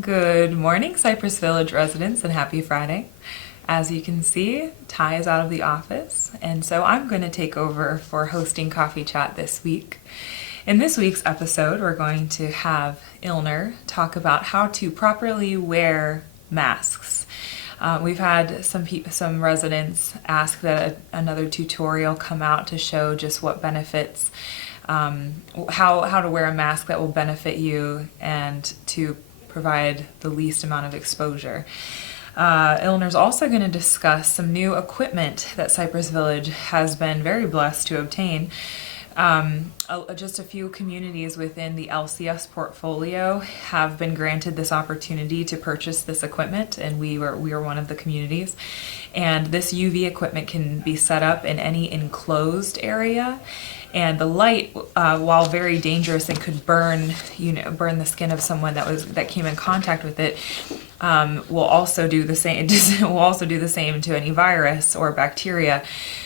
Good morning, Cypress Village residents, and happy Friday. As you can see, Ty is out of the office, and so I'm going to take over for hosting Coffee Chat this week. In this week's episode, we're going to have Ilner talk about how to properly wear masks. We've had some residents ask that another tutorial come out to show just what benefits, how to wear a mask that will benefit you and to provide the least amount of exposure. Ilner's also going to discuss some new equipment that Cypress Village has been very blessed to obtain. Just a few communities within the LCS portfolio have been granted this opportunity to purchase this equipment, and we were one of the communities. And this UV equipment can be set up in any enclosed area. And the light, while very dangerous and could burn the skin of someone that came in contact with it, will also do the same. Will also do the same to any virus or bacteria.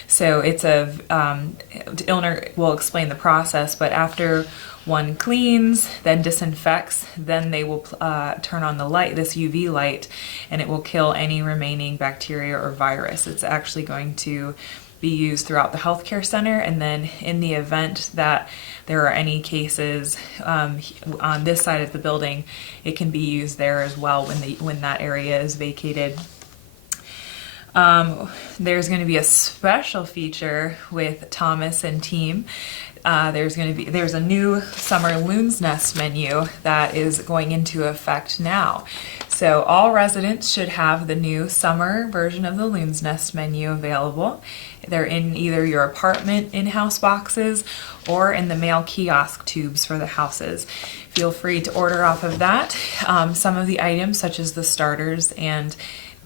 So Ilner will explain the process. But after one cleans, then disinfects, then they will turn on the light, this UV light, and it will kill any remaining bacteria or virus. It's actually going to be used throughout the healthcare center, and then in the event that there are any cases on this side of the building, it can be used there as well when that area is vacated. There's going to be a special feature with Thomas and team. There's a new summer Loon's Nest menu that is going into effect now. So all residents should have the new summer version of the Loon's Nest menu available. They're in either your apartment in-house boxes or in the mail kiosk tubes for the houses. Feel free to order off of that. Some of the items, such as the starters and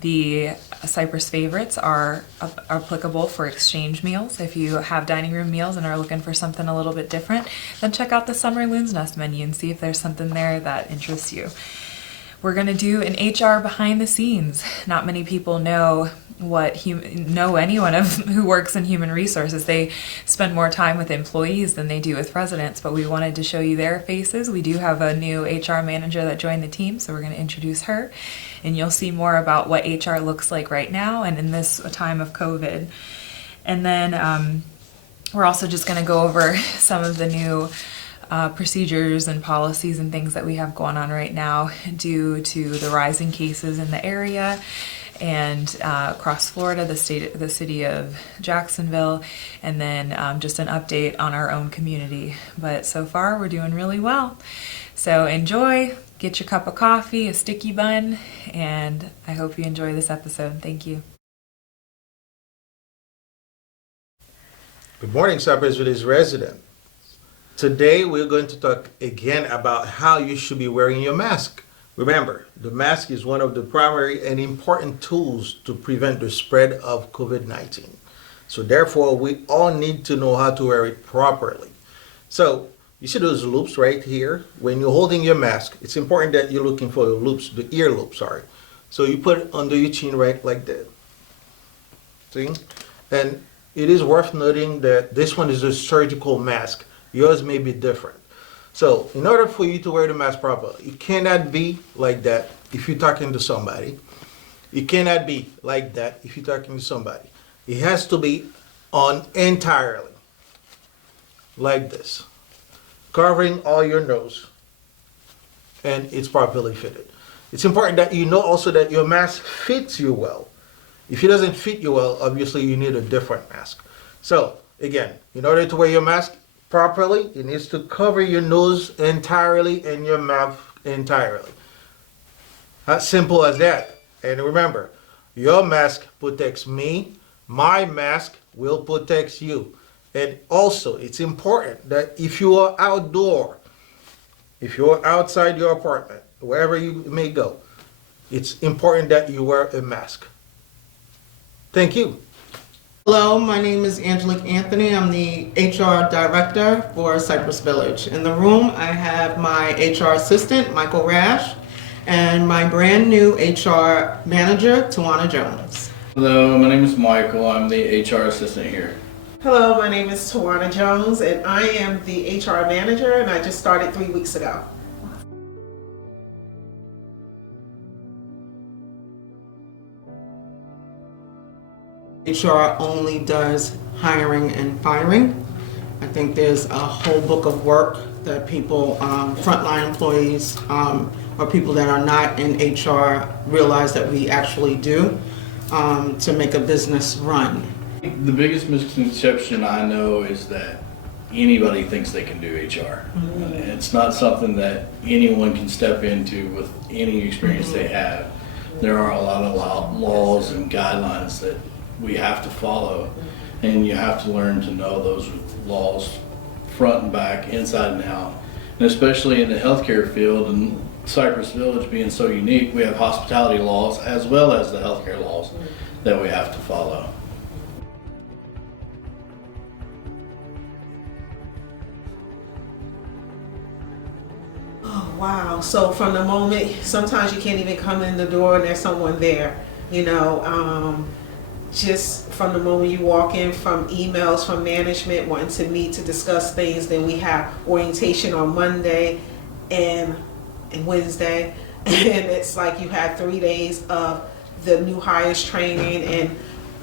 the Cypress favorites, are applicable for exchange meals. If you have dining room meals and are looking for something a little bit different, then check out the Summer Loon's Nest menu and see if there's something there that interests you. We're going to do an HR behind the scenes. Not many people know anyone who works in human resources. They spend more time with employees than they do with residents, but we wanted to show you their faces. We do have a new HR manager that joined the team, so we're going to introduce her, and you'll see more about what HR looks like right now and in this time of COVID. And then we're also just going to go over some of the new procedures and policies and things that we have going on right now due to the rising cases in the area and across Florida, the city of Jacksonville, and then just an update on our own community. But so far, we're doing really well. So enjoy, get your cup of coffee, a sticky bun, and I hope you enjoy this episode. Thank you. Good morning, Cypress Village resident. Today, we're going to talk again about how you should be wearing your mask. Remember, the mask is one of the primary and important tools to prevent the spread of COVID-19. So therefore, we all need to know how to wear it properly. So you see those loops right here? When you're holding your mask, it's important that you're looking for the loops, the ear loops, sorry. So you put it under your chin right like that. See? And it is worth noting that this one is a surgical mask. Yours may be different. So in order for you to wear the mask properly, it cannot be like that if you're talking to somebody. It cannot be like that if you're talking to somebody. It has to be on entirely, like this, covering all your nose, and it's properly fitted. It's important that you know also that your mask fits you well. If it doesn't fit you well, obviously you need a different mask. So again, in order to wear your mask properly, it needs to cover your nose entirely and your mouth entirely. As simple as that. And remember, your mask protects me, my mask will protect you. And also, it's important that if you are outdoor, if you're outside your apartment, wherever you may go, it's important that you wear a mask. Thank you. Hello, my name is Angelique Anthony. I'm the HR director for Cypress Village. In the room, I have my HR assistant, Michael Rash, and my brand new HR manager, Tawana Jones. Hello, my name is Michael. I'm the HR assistant here. Hello, my name is Tawana Jones, and I am the HR manager, and I just started 3 weeks ago. HR only does hiring and firing. I think there's a whole book of work that people, frontline employees, or people that are not in HR realize that we actually do to make a business run. The biggest misconception I know is that anybody thinks they can do HR. And it's not something that anyone can step into with any experience they have. There are a lot of laws and guidelines that we have to follow, and you have to learn to know those laws front and back, inside and out. And especially in the healthcare field, and Cypress Village being so unique, we have hospitality laws as well as the healthcare laws that we have to follow. Oh, wow. So from the moment, sometimes you can't even come in the door and there's someone there, just from the moment you walk in, from emails from management wanting to meet to discuss things. Then we have orientation on Monday and Wednesday. And it's like you had 3 days of the new hires training. And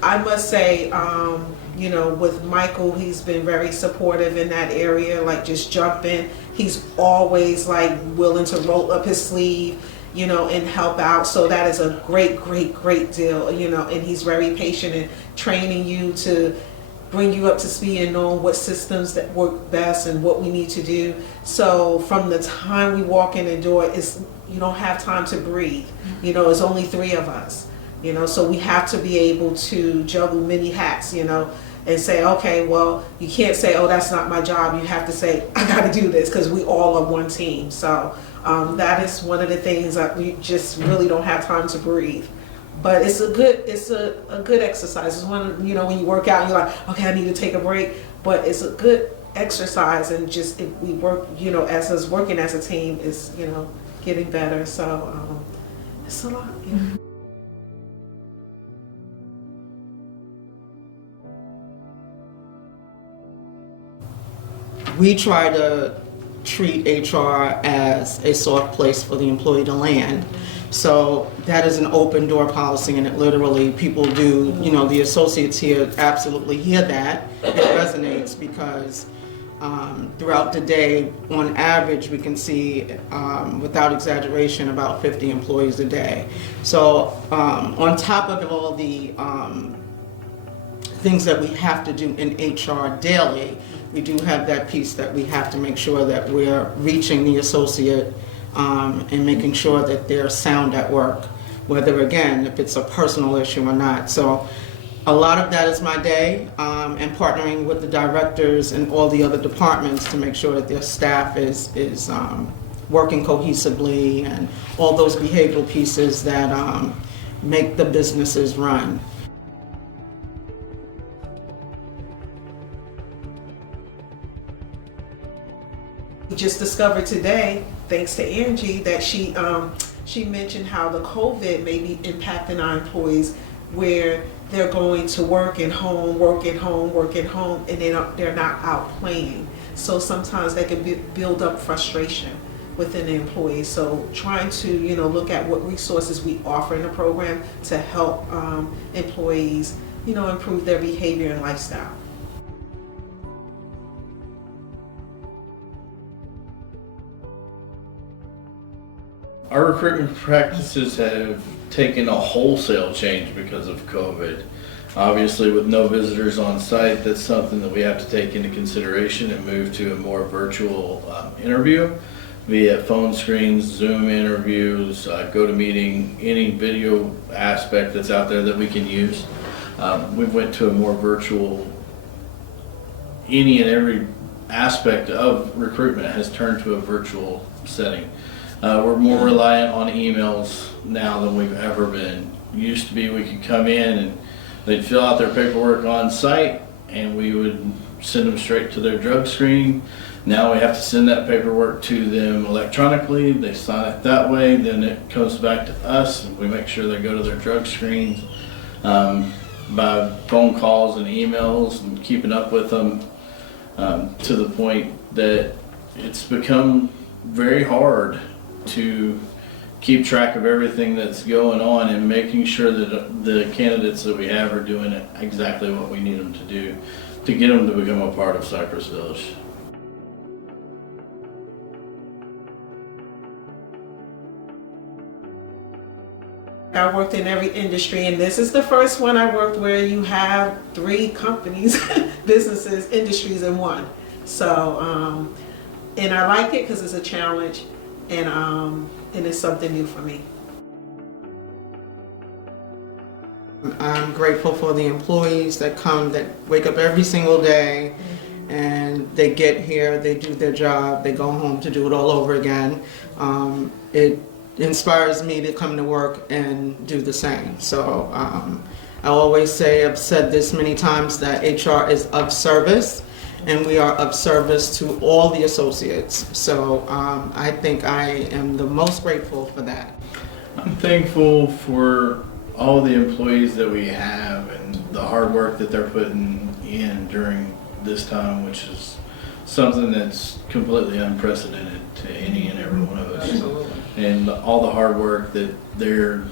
I must say, with Michael, he's been very supportive in that area, like just jump in. He's always like willing to roll up his sleeve, and help out. So that is a great, great, great deal, and he's very patient in training you to bring you up to speed and knowing what systems that work best and what we need to do. So from the time we walk in the door, you don't have time to breathe. It's only 3 of us, so we have to be able to juggle many hats, and say, okay, well, you can't say, oh, that's not my job. You have to say, I got to do this, because we all are one team. So that is one of the things that we just really don't have time to breathe. But it's a good exercise. It's one, when you work out, you're like, okay, I need to take a break. But it's a good exercise, and just if we work, as us working as a team is, getting better. So it's a lot. We try to treat HR as a soft place for the employee to land. So that is an open door policy, and it literally, people do, the associates here absolutely hear that. It resonates because throughout the day, on average, we can see, without exaggeration, about 50 employees a day. So on top of all the things that we have to do in HR daily, we do have that piece that we have to make sure that we're reaching the associate and making sure that they're sound at work, whether, again, if it's a personal issue or not. So a lot of that is my day, and partnering with the directors and all the other departments to make sure that their staff is working cohesively, and all those behavioral pieces that make the businesses run. We just discovered today, thanks to Angie, that she mentioned how the COVID may be impacting our employees, where they're going to work at home, and they're not out playing. So sometimes that can build up frustration within the employees. So trying to look at what resources we offer in the program to help employees improve their behavior and lifestyle. Our recruitment practices have taken a wholesale change because of COVID. Obviously, with no visitors on site, that's something that we have to take into consideration and move to a more virtual interview via phone screens, Zoom interviews, GoToMeeting, any video aspect that's out there that we can use. We went to a more virtual, any and every aspect of recruitment has turned to a virtual setting. We're more reliant on emails now than we've ever been. Used to be we could come in and they'd fill out their paperwork on site and we would send them straight to their drug screening. Now we have to send that paperwork to them electronically. They sign it that way, then it comes back to us and we make sure they go to their drug screens by phone calls and emails and keeping up with them to the point that it's become very hard to keep track of everything that's going on and making sure that the candidates that we have are doing exactly what we need them to do to get them to become a part of Cypress Village. I worked in every industry, and this is the first one I worked where you have 3 companies, businesses, industries in one. So, and I like it because it's a challenge, and it's something new for me. I'm grateful for the employees that come, that wake up every single day, and they get here, they do their job, they go home to do it all over again. It inspires me to come to work and do the same. So I always say, I've said this many times, that HR is of service, and we are of service to all the associates. So I think I am the most grateful for that. I'm thankful for all the employees that we have and the hard work that they're putting in during this time, which is something that's completely unprecedented to any and every one of us. And all the hard work that they're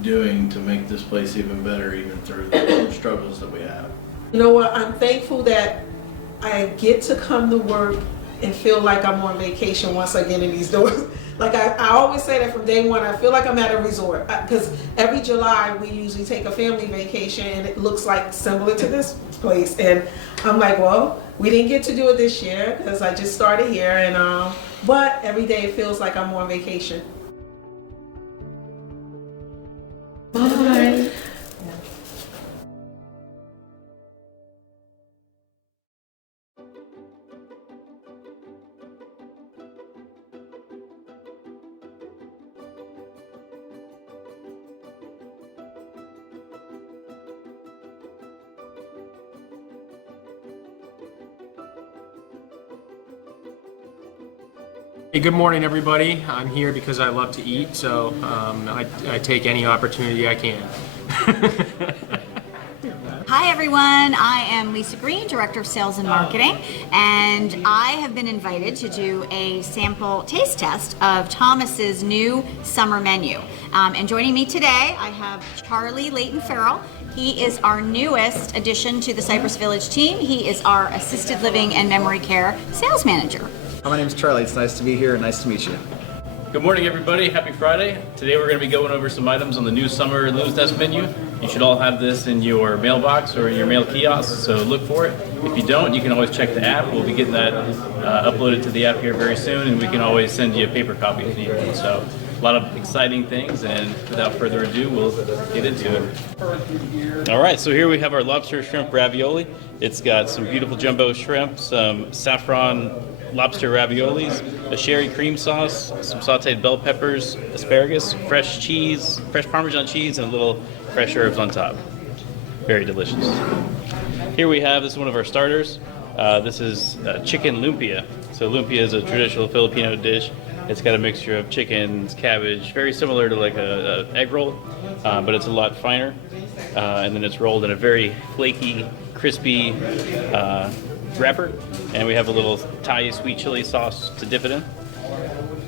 doing to make this place even better, even through the struggles that we have. You know what? I'm thankful that I get to come to work and feel like I'm on vacation once I get in these doors. Like I always say that from day one, I feel like I'm at a resort, because every July we usually take a family vacation, and it looks like similar to this place. And I'm like, well, we didn't get to do it this year because I just started here, and but every day it feels like I'm on vacation. Bye. Hey, good morning, everybody. I'm here because I love to eat, so I take any opportunity I can. Hi everyone, I am Lisa Green, Director of Sales and Marketing, and I have been invited to do a sample taste test of Thomas's new summer menu. And joining me today, I have Charlie Layton Farrell. He is our newest addition to the Cypress Village team. He is our Assisted Living and Memory Care Sales Manager. Hi, my name is Charlie. It's nice to be here and nice to meet you. Good morning, everybody. Happy Friday. Today we're going to be going over some items on the new summer Loon's Nest menu. You should all have this in your mailbox or your mail kiosk, so look for it. If you don't, you can always check the app. We'll be getting that uploaded to the app here very soon, and we can always send you a paper copy if you need one. So a lot of exciting things, and without further ado, we'll get into it. All right, so here we have our lobster shrimp ravioli. It's got some beautiful jumbo shrimp, some saffron lobster raviolis, a sherry cream sauce, some sauteed bell peppers, asparagus, fresh cheese, fresh Parmesan cheese, and a little fresh herbs on top. Very delicious. Here we have, this is one of our starters. This is chicken lumpia. So lumpia is a traditional Filipino dish. It's got a mixture of chickens, cabbage, very similar to like a egg roll, but it's a lot finer. And then it's rolled in a very flaky, crispy wrapper, and we have a little Thai sweet chili sauce to dip it in.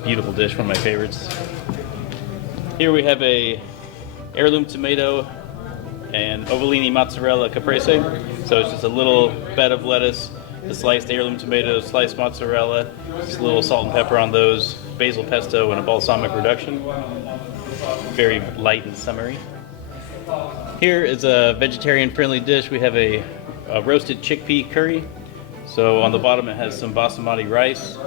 Beautiful dish, one of my favorites. Here we have a heirloom tomato and Ovolini mozzarella caprese. So it's just a little bed of lettuce, the sliced heirloom tomatoes, sliced mozzarella, just a little salt and pepper on those, basil pesto, and a balsamic reduction. Very light and summery. Here is a vegetarian-friendly dish. We have a roasted chickpea curry. So on the bottom it has some basmati rice,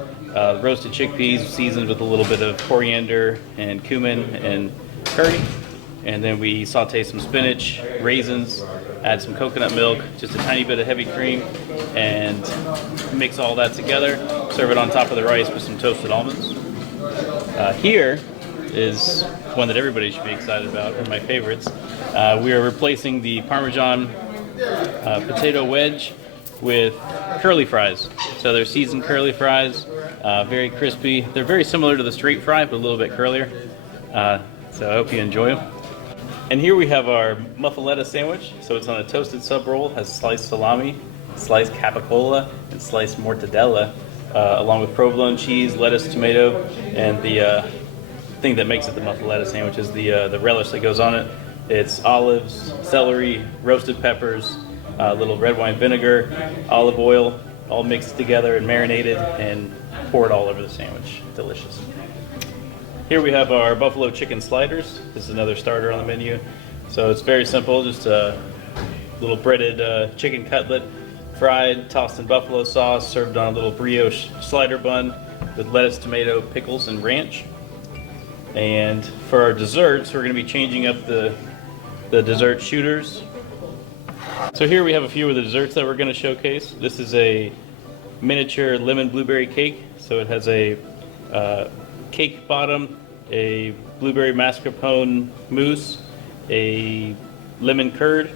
roasted chickpeas seasoned with a little bit of coriander and cumin and curry. And then we saute some spinach, raisins, add some coconut milk, just a tiny bit of heavy cream, and mix all that together. Serve it on top of the rice with some toasted almonds. Here is one that everybody should be excited about, one of my favorites. We are replacing the Parmesan potato wedge with curly fries. So they're seasoned curly fries, very crispy. They're very similar to the straight fry, but a little bit curlier. So I hope you enjoy them. And here we have our muffaletta sandwich. So it's on a toasted sub roll, has sliced salami, sliced capicola, and sliced mortadella, along with provolone cheese, lettuce, tomato, and the thing that makes it the muffaletta sandwich is the relish that goes on it. It's olives, celery, roasted peppers, a little red wine vinegar, olive oil, all mixed together and marinated, and pour it all over the sandwich. Delicious. Here we have our buffalo chicken sliders. This is another starter on the menu. So it's very simple, just a little breaded chicken cutlet, fried, tossed in buffalo sauce, served on a little brioche slider bun with lettuce, tomato, pickles, and ranch. And for our desserts, we're going to be changing up the dessert shooters. So here we have a few of the desserts that we're going to showcase. This is a miniature lemon blueberry cake. So it has a cake bottom, a blueberry mascarpone mousse, a lemon curd,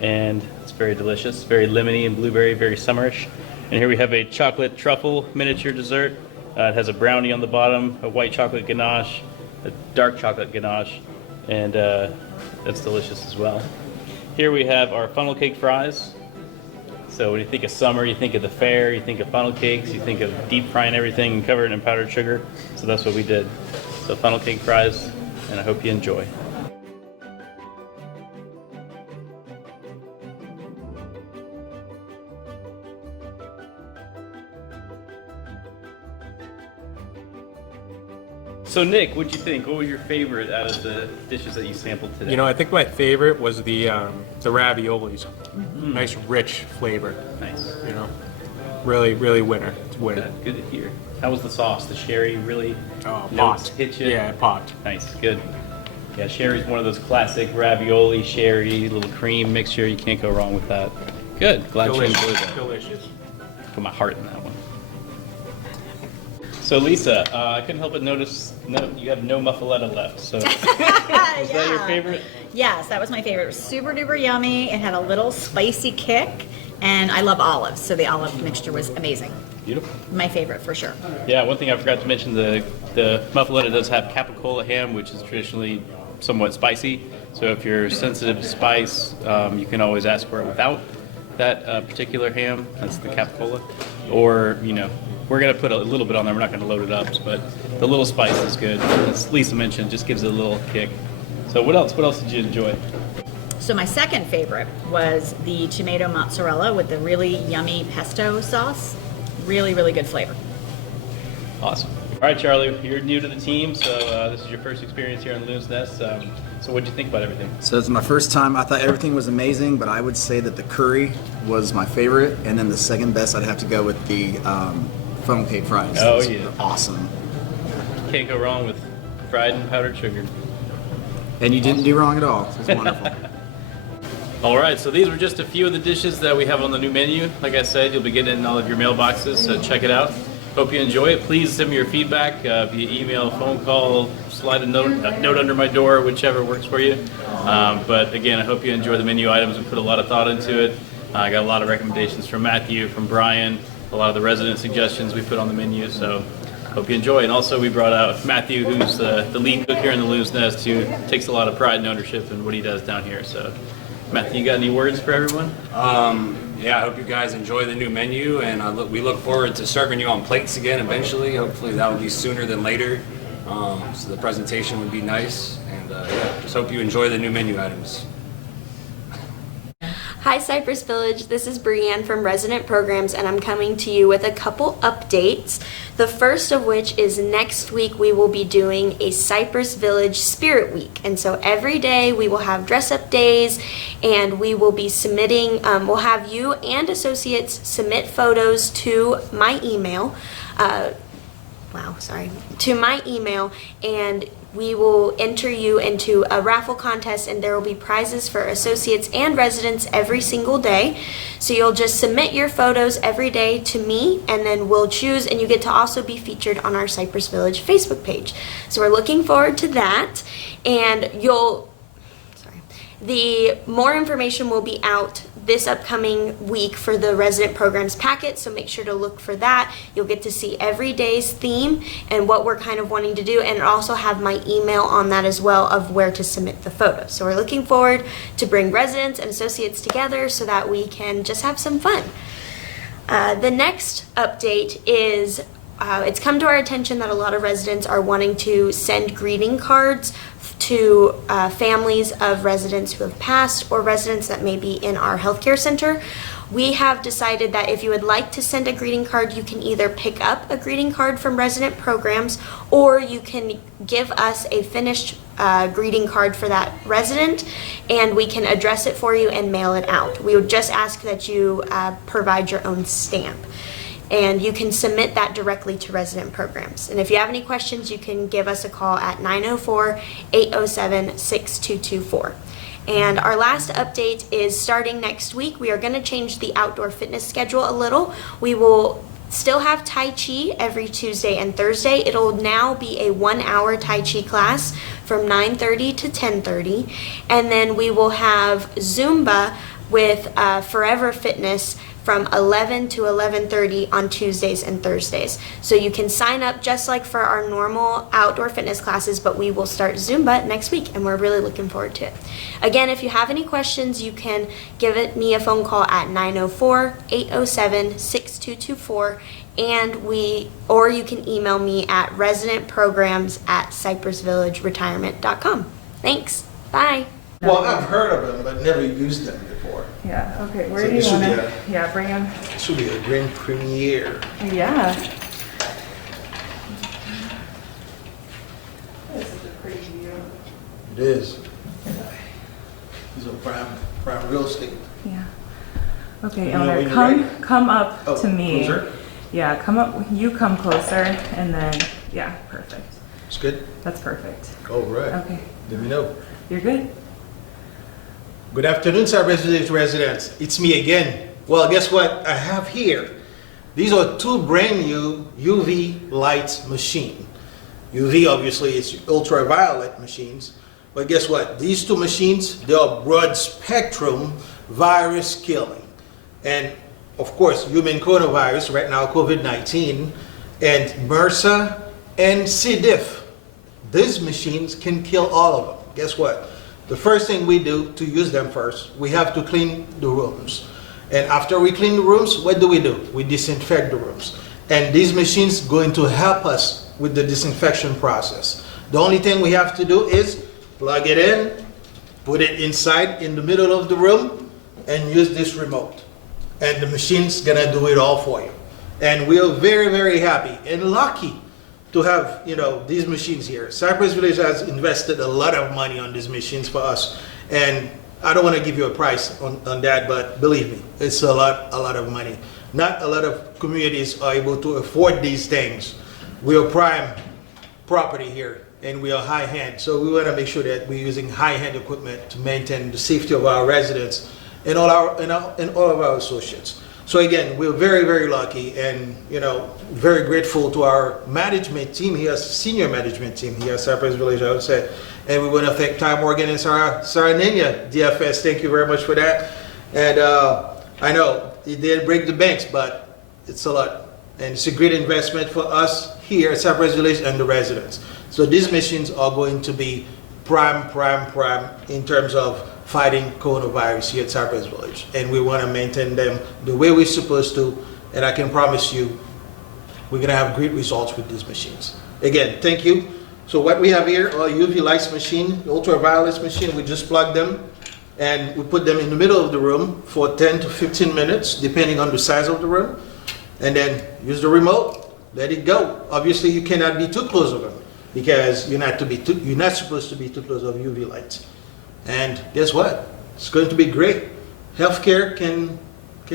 and it's very delicious, very lemony and blueberry, very summerish. And here we have a chocolate truffle miniature dessert. It has a brownie on the bottom, a white chocolate ganache, a dark chocolate ganache, and that's delicious as well. Here we have our funnel cake fries. So when you think of summer, you think of the fair, you think of funnel cakes, you think of deep frying everything and covering it in powdered sugar. So that's what we did. So funnel cake fries, and I hope you enjoy. So Nick, what'd you think? What was your favorite out of the dishes that you sampled today? You know, I think my favorite was the raviolis. Nice, rich flavor. Nice. You know, really winner. It's a winner. Good to hear. How was the sauce? The sherry really notes Popped. hit you? Yeah, it popped. Nice, good. Yeah, sherry's one of those classic ravioli, sherry, little cream mixture. You can't go wrong with that. Good. Glad you enjoyed that. Delicious. Put my heart in that one. So Lisa, I couldn't help but notice you have no muffaletta left. So is that your favorite? Yes, that was my favorite. It was super duper yummy. It had a little spicy kick, and I love olives, so the olive mixture was amazing. Beautiful. My favorite for sure. Yeah, one thing I forgot to mention, the muffaletta does have capicola ham, which is traditionally somewhat spicy. So if you're sensitive to spice, you can always ask for it without that particular ham. That's the capicola. Or, you know, we're going to put a little bit on there. We're not going to load it up, but the little spice is good. As Lisa mentioned, just gives it a little kick. So what else? What else did you enjoy? So my second favorite was the tomato mozzarella with the really yummy pesto sauce. Really good flavor. Awesome. All right, Charlie, you're new to the team, so this is your first experience here on Loon's Nest. So what did you think about everything? So it's my first time. I thought everything was amazing, but I would say that the curry was my favorite, and then the second best, I'd have to go with the funnel cake fries. Oh, Those yeah. were awesome. Can't go wrong with fried and powdered sugar. And you didn't do wrong at all. It was wonderful. All right, so these were just a few of the dishes that we have on the new menu. Like I said, you'll be getting in all of your mailboxes, so check it out. Hope you enjoy it. Please send me your feedback via email, phone call, slide a note under my door, whichever works for you. But again, I hope you enjoy the menu items. We put a lot of thought into it. I got a lot of recommendations from Matthew, from Brian, a lot of the resident suggestions we put on the menu, so hope you enjoy. And also we brought out Matthew, who's the lead cook here in the Loon's Nest, who takes a lot of pride and ownership in what he does down here. So Matthew, you got any words for everyone? Yeah, I hope you guys enjoy the new menu, and we look forward to serving you on plates again eventually. Hopefully that will be sooner than later. So the presentation would be nice, and yeah, just hope you enjoy the new menu items. Hi Cypress Village, this is Brianne from Resident Programs, and I'm coming to you with a couple updates. The first of which is next week we will be doing a Cypress Village Spirit Week, and so every day we will have dress up days, and we will be submitting, we'll have you and associates submit photos to my email, to my email, and we will enter you into a raffle contest, and there will be prizes for associates and residents every single day. So you'll just submit your photos every day to me, and then we'll choose, and you get to also be featured on our Cypress Village Facebook page. So we're looking forward to that, and the more information will be out this upcoming week for the resident programs packet, so make sure to look for that. You'll get to see every day's theme and what we're kind of wanting to do, and also have my email on that as well of where to submit the photos. So we're looking forward to bring residents and associates together so that we can just have some fun. The next update is it's come to our attention that a lot of residents are wanting to send greeting cards to families of residents who have passed or residents that may be in our healthcare center. We have decided that if you would like to send a greeting card, you can either pick up a greeting card from resident programs, or you can give us a finished greeting card for that resident, and we can address it for you and mail it out. We would just ask that you provide your own stamp. And you can submit that directly to resident programs. And if you have any questions, you can give us a call at 904-807-6224. And our last update is starting next week. We are going to change the outdoor fitness schedule a little. We will still have Tai Chi every Tuesday and Thursday. It'll now be a 1-hour Tai Chi class from 9:30 to 10:30. And then we will have Zumba with Forever Fitness from 11 to 11:30 on Tuesdays and Thursdays. So you can sign up just like for our normal outdoor fitness classes, but we will start Zumba next week, and we're really looking forward to it. Again, if you have any questions, you can give me a phone call at 904-807-6224, or you can email me at residentprograms@cypressvillageretirement.com. Thanks. Bye. Well, I've heard of them, but never used them before. Yeah, okay, where So do you this should want be to, yeah, bring them? It should be a grand premiere. Yeah. This is a pretty view. It is. These are prime real estate. Yeah. Okay, You know Eleanor, when you're ready. come up Oh, to me. closer? Yeah, come up, you come closer, and then, yeah, perfect. It's good? That's perfect. All right. Okay, Let me know. you're good? Good afternoon, Cypress Village residents. It's me again. Well, guess what I have here? These are two brand new UV light machine. UV obviously is ultraviolet machines, but guess what? These two machines, they are broad spectrum virus killing. And of course, human coronavirus, right now COVID-19, and MRSA and C. diff. These machines can kill all of them. Guess what? The first thing we do to use them first, we have to clean the rooms. And after we clean the rooms, what do? We disinfect the rooms. And these machines going to help us with the disinfection process. The only thing we have to do is plug it in, put it inside in the middle of the room, and use this remote. And the machine's gonna do it all for you. And we are very, very happy and lucky to have, these machines here. Cypress Village has invested a lot of money on these machines for us. And I don't want to give you a price on that, but believe me, it's a lot of money. Not a lot of communities are able to afford these things. We are prime property here, and we are high-hand. So we want to make sure that we're using high-hand equipment to maintain the safety of our residents and all of our associates. So again, we're very, very lucky and, very grateful to our management team here, senior management team here at Cypress Village, I would say. And we want to thank Ty Morgan and Sarah Nina, DFS. Thank you very much for that. And I know it didn't break the banks, but it's a lot. And it's a great investment for us here at Cypress Village and the residents. So these machines are going to be prime in terms of fighting coronavirus here at Cypress Village. And we want to maintain them the way we're supposed to. And I can promise you, we're going to have great results with these machines. Again, thank you. So what we have here are UV lights machine, ultraviolet machine. We just plug them and we put them in the middle of the room for 10 to 15 minutes, depending on the size of the room. And then use the remote, let it go. Obviously, you cannot be too close of them because you're not supposed to be too close of UV lights. And guess what? It's going to be great. Healthcare can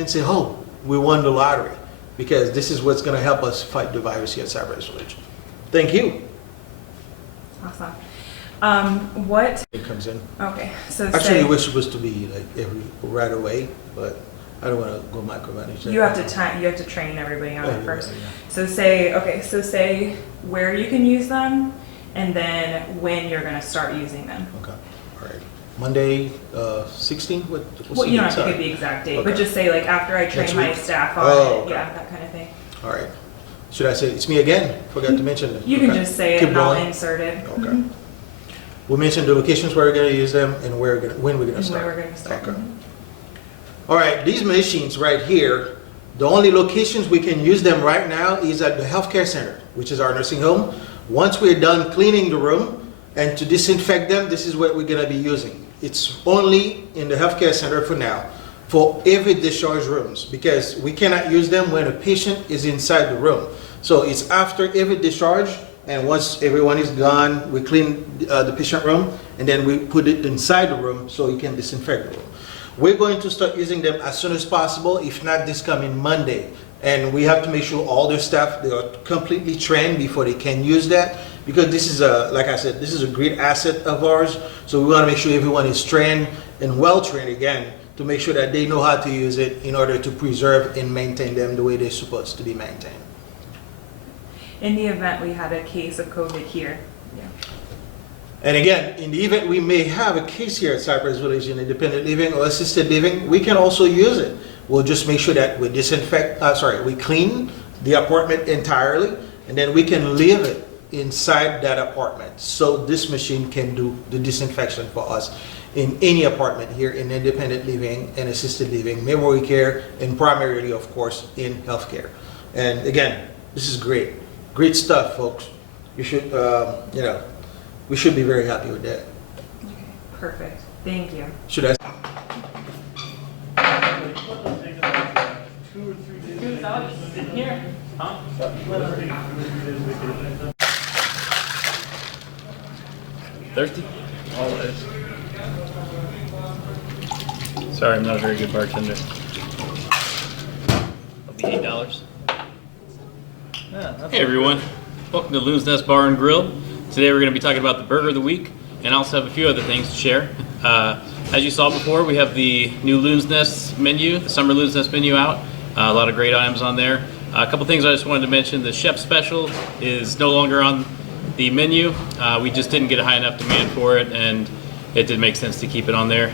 say, oh, we won the lottery, because this is what's going to help us fight the virus here at Cypress Village. Thank you. Awesome. What? It comes in. Okay, so Actually, we're supposed to be like right away, but I don't want to go micromanage that. you have to train everybody on it first. Yeah. So say where you can use them, and then when you're going to start using them. Okay. All right. Monday, 16th? What's Well, the you don't have to time? give the exact date, Okay. but just say like after I train Next my week? staff on Oh, it, okay. yeah, that kind of thing. All right. Should I say it's me again? Forgot to mention it. You can Okay. just say it Keep and I'll going. insert it. Okay. Mhm. We'll mention the locations where we're going to use them and when we're going to And start. where we're going to start. Okay. All right, these machines right here The only locations we can use them right now is at the healthcare center, which is our nursing home. Once we're done cleaning the room and to disinfect them, this is what we're gonna be using. It's only in the healthcare center for now, for every discharge rooms, because we cannot use them when a patient is inside the room. So it's after every discharge, and once everyone is gone, we clean the patient room, and then we put it inside the room so you can disinfect the room. We're going to start using them as soon as possible, if not this coming Monday. And we have to make sure all their staff, they are completely trained before they can use that, because this is like I said, this is a great asset of ours. So we want to make sure everyone is trained and well trained again, to make sure that they know how to use it in order to preserve and maintain them the way they're supposed to be maintained. In the event we had a case of COVID here. And again, in the event we may have a case here at Cypress Village in independent living or assisted living, we can also use it. We'll just make sure that we we clean the apartment entirely, and then we can leave it inside that apartment. So this machine can do the disinfection for us in any apartment here in independent living and assisted living, memory care, and primarily, of course, in healthcare. And again, this is great. Great stuff, folks. You should, we should be very happy with that. Okay, perfect. Thank you. Should I? Thirsty? Always. Sorry, I'm not a very good bartender. That'll be $8. Hey everyone, welcome to Loon's Nest Bar and Grill. Today we're going to be talking about the burger of the week, and I also have a few other things to share. As you saw before, we have the new Loon's Nest menu, the summer Loon's Nest menu out. A lot of great items on there. A couple things I just wanted to mention. The chef special is no longer on the menu. We just didn't get a high enough demand for it, and it did make sense to keep it on there.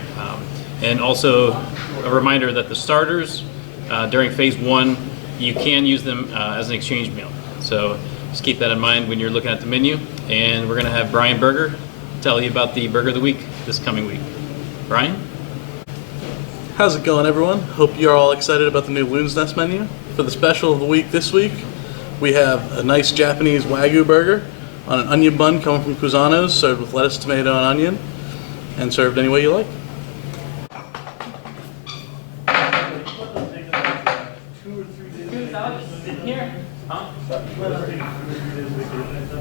And also a reminder that the starters during phase 1, you can use them as an exchange meal. So just keep that in mind when you're looking at the menu. And we're going to have Brian Berger tell you about the burger of the week this coming week. Brian? How's it going, everyone? Hope you're all excited about the new Loon's Nest menu. For the special of the week this week, we have a nice Japanese Wagyu burger on an onion bun coming from Cusano's, served with lettuce, tomato, and onion, and served any way you like.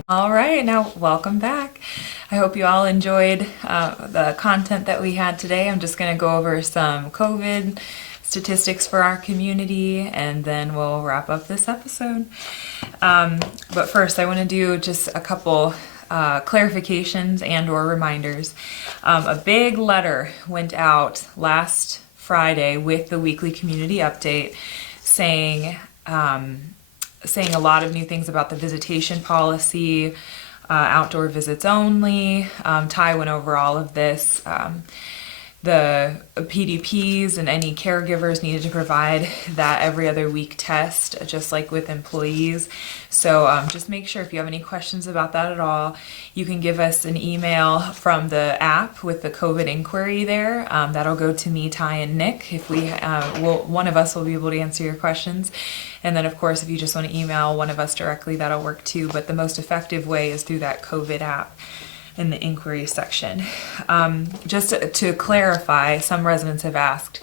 All right, now welcome back. I hope you all enjoyed the content that we had today. I'm just going to go over some COVID statistics for our community, and then we'll wrap up this episode. But first, I want to do just a couple clarifications and or reminders. A big letter went out last Friday with the weekly community update saying a lot of new things about the visitation policy, outdoor visits only. Ty went over all of this. The PDPs and any caregivers needed to provide that every other week test, just like with employees. So just make sure if you have any questions about that at all, you can give us an email from the app with the COVID inquiry there. That'll go to me, Ty, and Nick. If one of us will be able to answer your questions. And then, of course, if you just want to email one of us directly, that'll work too. But the most effective way is through that COVID app in the inquiry section. Just to clarify, some residents have asked,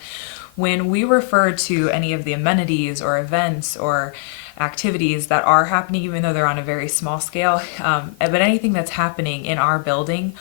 when we refer to any of the amenities or events or activities that are happening, even though they're on a very small scale, but anything that's happening in our building,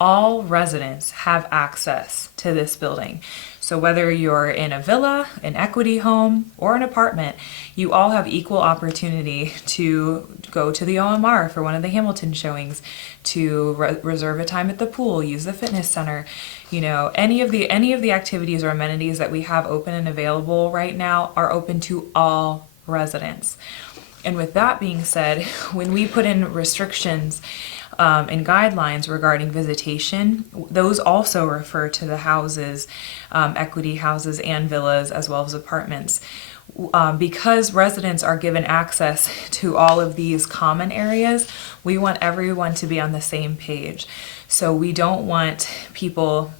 all residents have access to this building. So whether you're in a villa, an equity home, or an apartment, you all have equal opportunity to go to the OMR for one of the Hamilton showings, to reserve a time at the pool, use the fitness center. You know, any of the activities or amenities that we have open and available right now are open to all residents. And with that being said, when we put in restrictions and guidelines regarding visitation, those also refer to the houses, equity houses and villas, as well as apartments. Because residents are given access to all of these common areas, we want everyone to be on the same page. So we don't want people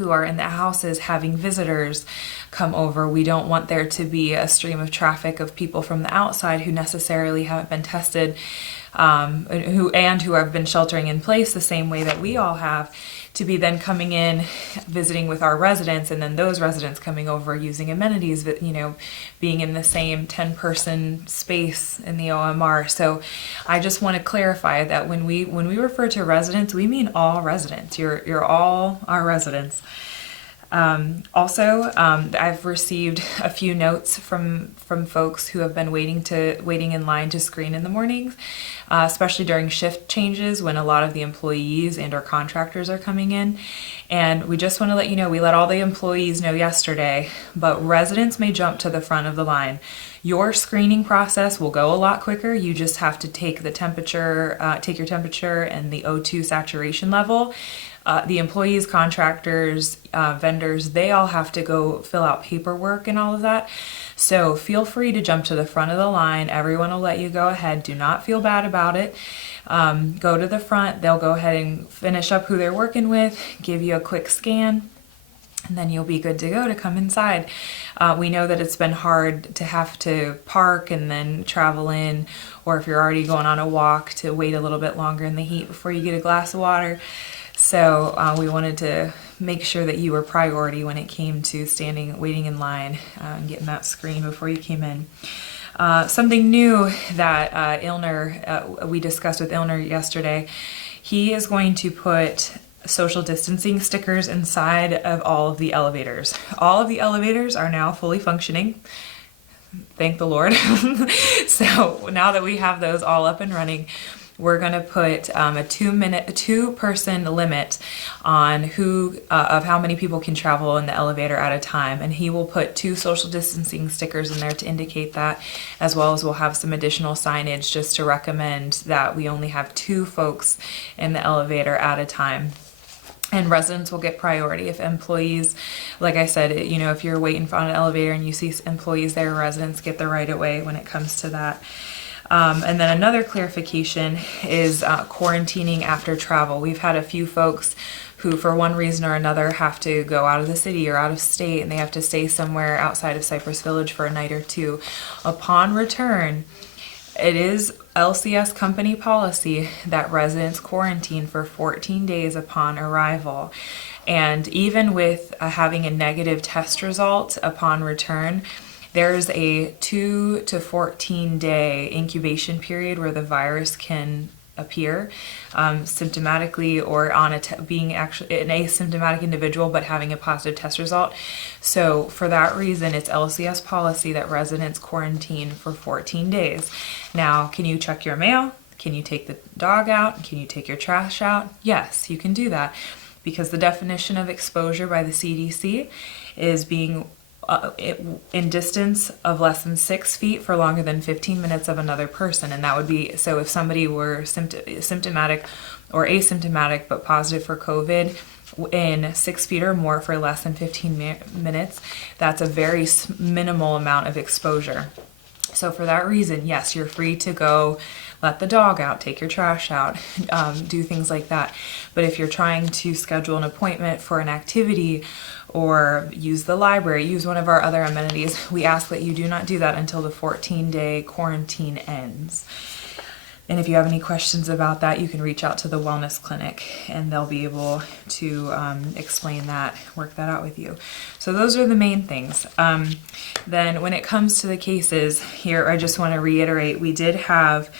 who are in the houses having visitors come over. We don't want there to be a stream of traffic of people from the outside who necessarily haven't been tested, who have been sheltering in place the same way that we all have, to be then coming in, visiting with our residents, and then those residents coming over using amenities, but being in the same 10-person space in the OMR. So I just want to clarify that when we refer to residents, we mean all residents. You're all our residents. I've received a few notes from folks who have been waiting in line to screen in the mornings, especially during shift changes when a lot of the employees and our contractors are coming in. And we just want to let you know, we let all the employees know yesterday, but residents may jump to the front of the line. Your screening process will go a lot quicker. You just have to take the temperature, take your temperature and the O2 saturation level. The employees, contractors, vendors, they all have to go fill out paperwork and all of that. So feel free to jump to the front of the line. Everyone will let you go ahead. Do not feel bad about it. Go to the front. They'll go ahead and finish up who they're working with, give you a quick scan, and then you'll be good to go to come inside. We know that it's been hard to have to park and then travel in, or if you're already going on a walk, to wait a little bit longer in the heat before you get a glass of water. So we wanted to make sure that you were priority when it came to waiting in line and getting that screen before you came in. Something new that we discussed with Ilner yesterday, he is going to put social distancing stickers inside of all of the elevators. All of the elevators are now fully functioning. Thank the Lord. So now that we have those all up and running, we're going to put a 2-person limit on of how many people can travel in the elevator at a time. And he will put 2 social distancing stickers in there to indicate that, as well as we'll have some additional signage just to recommend that we only have 2 folks in the elevator at a time. And residents will get priority. If employees, like I said, if you're waiting on an elevator and you see employees there, residents get the right of way when it comes to that. And then another clarification is quarantining after travel. We've had a few folks who, for one reason or another, have to go out of the city or out of state, and they have to stay somewhere outside of Cypress Village for a night or two. Upon return, it is LCS company policy that residents quarantine for 14 days upon arrival. And even with having a negative test result upon return, there's a 2 to 14 day incubation period where the virus can appear symptomatically, or on being actually an asymptomatic individual but having a positive test result. So for that reason, it's LCS policy that residents quarantine for 14 days. Now, can you check your mail? Can you take the dog out? Can you take your trash out? Yes, you can do that, because the definition of exposure by the CDC is being in distance of less than 6 feet for longer than 15 minutes of another person. And that would be, so if somebody were symptomatic or asymptomatic but positive for COVID in 6 feet or more for less than 15 minutes, that's a very minimal amount of exposure. So for that reason, yes, you're free to go let the dog out, take your trash out, do things like that. But if you're trying to schedule an appointment for an activity or use the library, use one of our other amenities, we ask that you do not do that until the 14-day quarantine ends. And if you have any questions about that, you can reach out to the wellness clinic and they'll be able to explain that, work that out with you. So those are the main things. Then when it comes to the cases here, I just want to reiterate, we did have,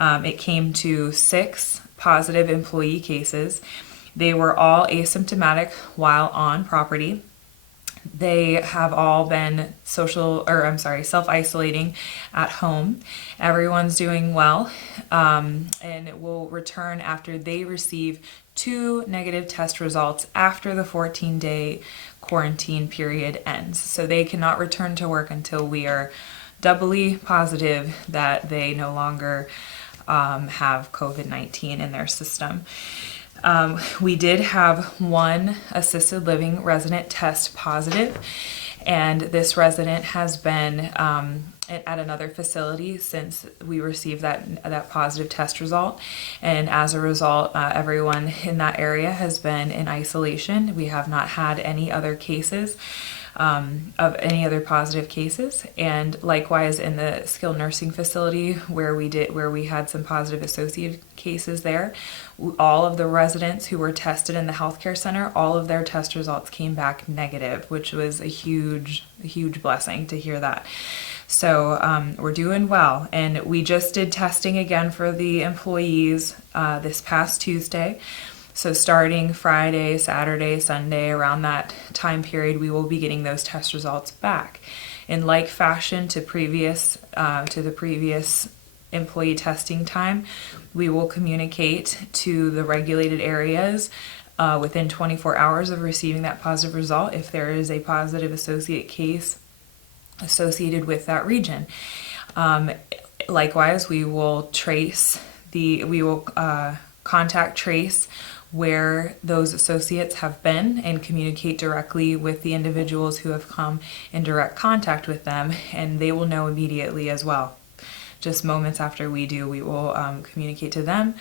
it came to 6 positive employee cases. They were all asymptomatic while on property. They have all been self-isolating at home. Everyone's doing well, and it will return after they receive 2 negative test results after the 14-day quarantine period ends. So they cannot return to work until we are doubly positive that they no longer have COVID-19 in their system. We did have 1 assisted living resident test positive, And this resident has been at another facility since we received that positive test result. And as a result, everyone in that area has been in isolation. We have not had any other cases of any other positive cases. And likewise in the skilled nursing facility where we had some positive associated cases there, all of the residents who were tested in the healthcare center, all of their test results came back negative, which was a huge blessing to hear that. So we're doing well, and we just did testing again for the employees this past Tuesday. So starting Friday, Saturday, Sunday, around that time period, we will be getting those test results back. In like fashion to the previous employee testing time, we will communicate to the regulated areas within 24 hours of receiving that positive result if there is a positive associate case associated with that region. Likewise, we will contact trace where those associates have been and communicate directly with the individuals who have come in direct contact with them, and they will know immediately as well. Just moments after we do, we will communicate to them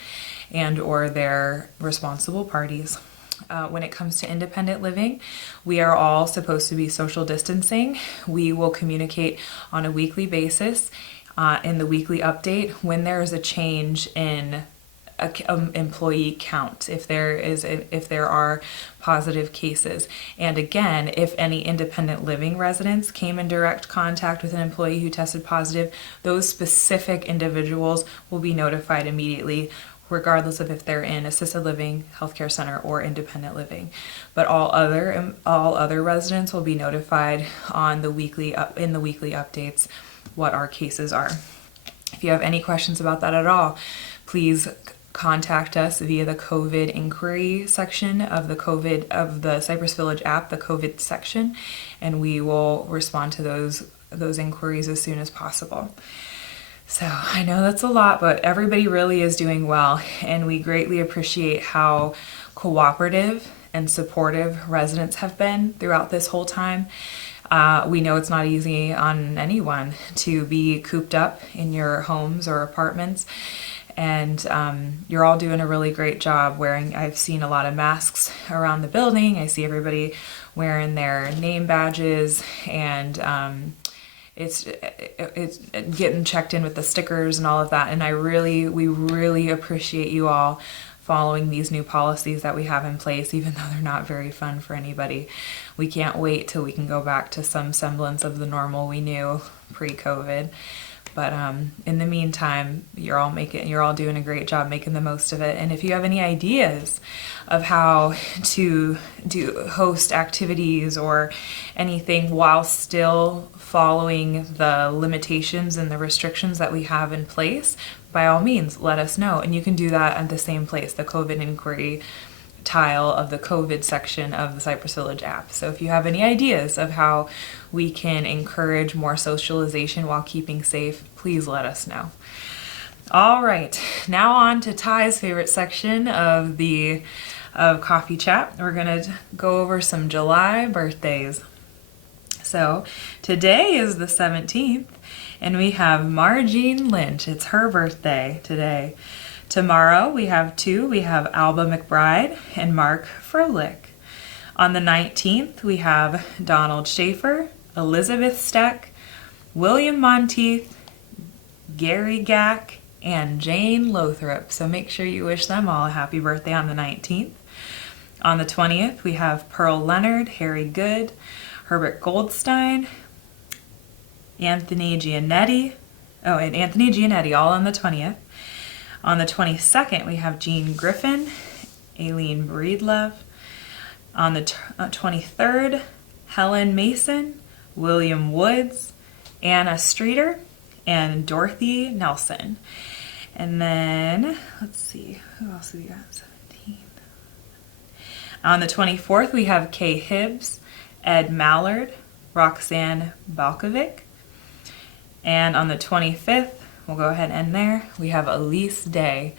and or their responsible parties. When it comes to independent living, we are all supposed to be social distancing. We will communicate on a weekly basis in the weekly update when there is a change in employee count, if there are positive cases. And again, if any independent living residents came in direct contact with an employee who tested positive, those specific individuals will be notified immediately, regardless of if they're in assisted living, healthcare center, or independent living. But all other residents will be notified on the weekly updates what our cases are. If you have any questions about that at all, please contact us via the COVID inquiry section of the Cypress Village app, the COVID section, and we will respond to those inquiries as soon as possible. So I know that's a lot, but everybody really is doing well, and we greatly appreciate how cooperative and supportive residents have been throughout this whole time. We know it's not easy on anyone to be cooped up in your homes or apartments, and you're all doing a really great job wearing. I've seen a lot of masks around the building. I see everybody wearing their name badges, and it's getting checked in with the stickers and all of that. And we really appreciate you all following these new policies that we have in place, even though they're not very fun for anybody. We can't wait till we can go back to some semblance of the normal we knew pre-COVID. But in the meantime, you're all doing a great job making the most of it. And if you have any ideas of how to host activities or anything while still following the limitations and the restrictions that we have in place, by all means, let us know. And you can do that at the same place, the COVID inquiry tile of the COVID section of the Cypress Village app. So if you have any ideas of how we can encourage more socialization while keeping safe, please let us know. All right, now on to Ty's favorite section of Coffee Chat. We're gonna go over some July birthdays. So today is the 17th, and we have Margene Lynch. It's her birthday today. Tomorrow we have Alba McBride and Mark Froelich. On the 19th, we have Donald Schaefer, Elizabeth Steck, William Monteith, Gary Gack, and Jane Lothrop. So make sure you wish them all a happy birthday on the 19th. On the 20th, we have Pearl Leonard, Harry Good, Herbert Goldstein, Anthony Giannetti, all on the 20th. On the 22nd, we have Jean Griffin, Aileen Breedlove. On the 23rd, Helen Mason, William Woods, Anna Streeter, and Dorothy Nelson. And then, let's see, who else do we got? 17th. On the 24th, we have Kay Hibbs, Ed Mallard, Roxanne Balkovic. And on the 25th, we'll go ahead and end there, we have Elise Day.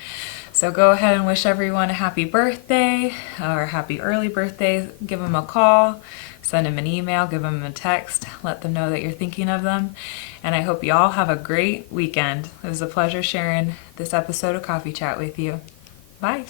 So go ahead and wish everyone a happy birthday or happy early birthday. Give them a call, send them an email, give them a text, let them know that you're thinking of them. And I hope you all have a great weekend. It was a pleasure sharing this episode of Coffee Chat with you. Bye.